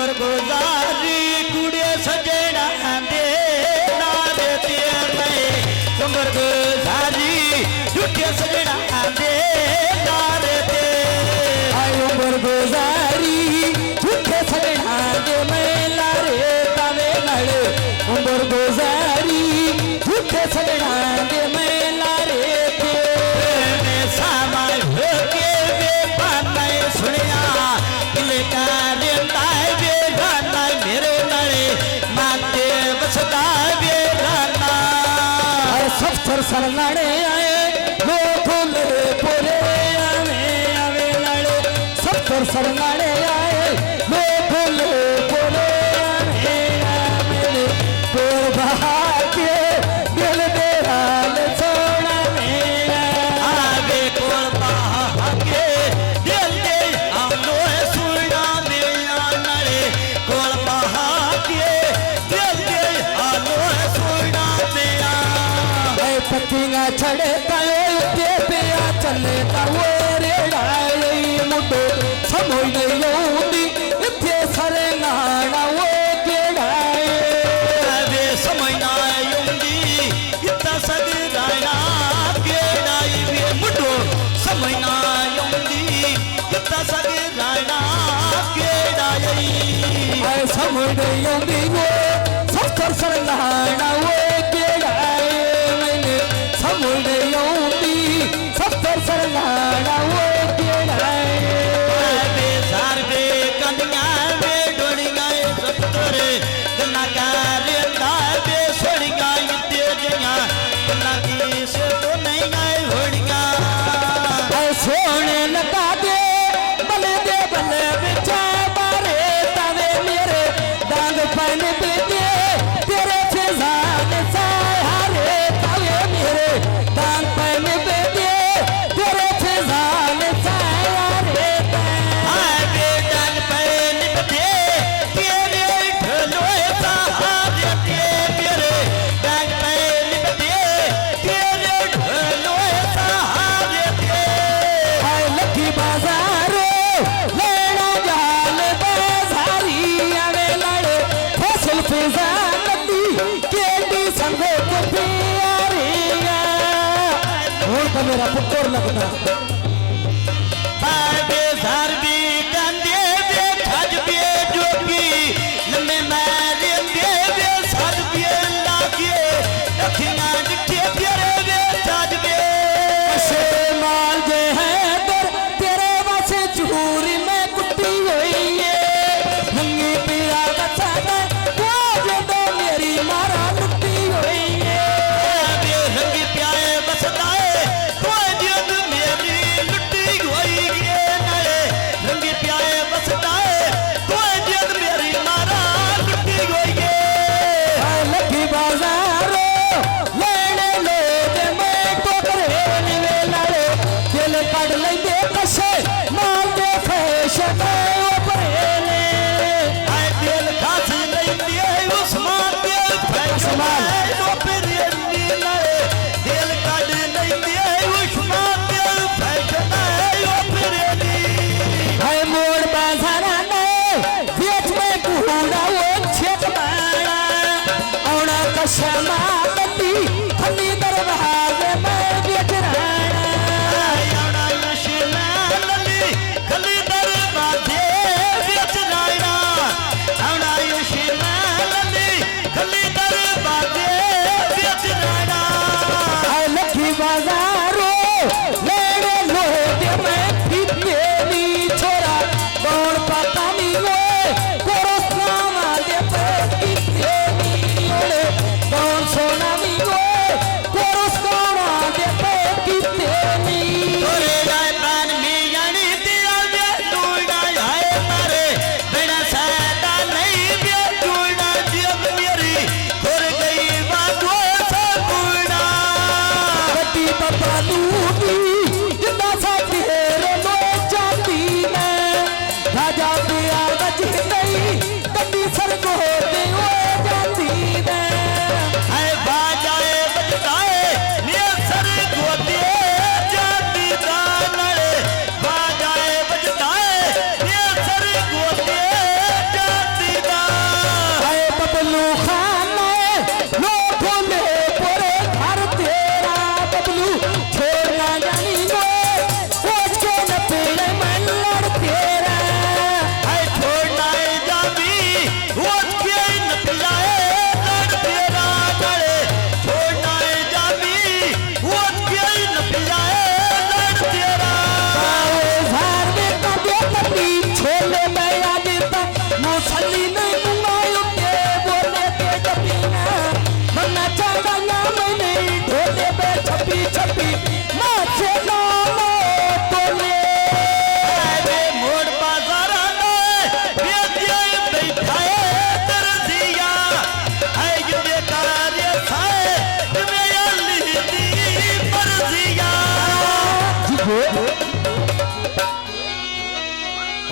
उम्र गुजारी कुड़े सजना दे नारे तेरे उम्र गुजारी झूठे सजना दे नारे दे उम्र गुजारी झूठे सजना दे मेला रे तावे नड़े उम्र गुजारी झूठे सजना दे मेला रे सुनिया किले मेरे नड़े माते बसदा बेराना सफ्तर सरनाड़े आए लोग बोले आवे आवे लड़े सफ्तर सरनाड़े आए लोग बोले आवे आवे तोर बहा के दिल मेरा सोना मेरा आवे कोल बहा के दिल दे हमनो सुना मेरा नड़े कोल बहा के दिल दे हमनो सुना मेरा पतिया छड़े ते पिया चले वो रेड़ाई मुंडो समझ नहीं आउंदी इथे सरे नाना वो केड़ाए वे समझ ना आउंदी इतना सग राणा केड़ाई वे मुंडो समझ ना आउंदी इतना सग राणा केड़ाई समझ नहीं आउंदी वो सफ्तर सर नाना वो केड़ाए समझ नहीं आउंदी सफ्तर सर नाना वो केड़ाए बेजार बे कन्या बे डोलिया सफ्तर गन्नाकार बे सोड़िया तेजिया गन्ना की से तो नहीं आए होड़िया सोने लगा दे बले बिचा मारे तावे मेरे डांग पन पे दे तेरे से जान सहारे तावे मेरे डांग पन पे दे तेरे से जान सहारे आगे डांग पन पे दे तेरे ढलो सहारे तेरे डांग पन पे दे तेरे ढलो सहारे लखी बाजारो लेना जाल बाजारी आवे लड़े फसल फिजा नदी केडी संगे को प्यारिया और तो मेरा पुत्र लगता बाबे झारबी कंदे बे खज बे जोगी लम्बे मारे बे बे सद बे लागे दखिना दिखे तेरे बे सद बे से माल जे है तेरे वासे चूरी में कुटी हुई है नंगी पीड़ा बचा वो जो मेरी मारा लुटी हुई है बे रंगी प्याए बसदाए तो जद मेरी लुटी हुई है नले रंगी प्याए बसदाए तो जद मेरी मारा लुटी हुई है लखी बाजारो लेने लोग मैं टोकरे निवे लड़े दिल पड़ लेंदे कशे माल दे फैशन उपरेले आए दिल खास नहीं दिए उस्मान दिल फैसमान उपरेली लड़े दिल काट नहीं दिए उस्मान दिल फैसमान उपरेली है मोड़ बाजारा ने बीच में घूड़ा वो छेक मारा औना कशमा बंदी खली दरवाजे में बेच राणा आया ना नशे में लली खली दरवाजे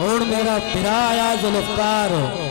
और मेरा पिराया जुल्फकार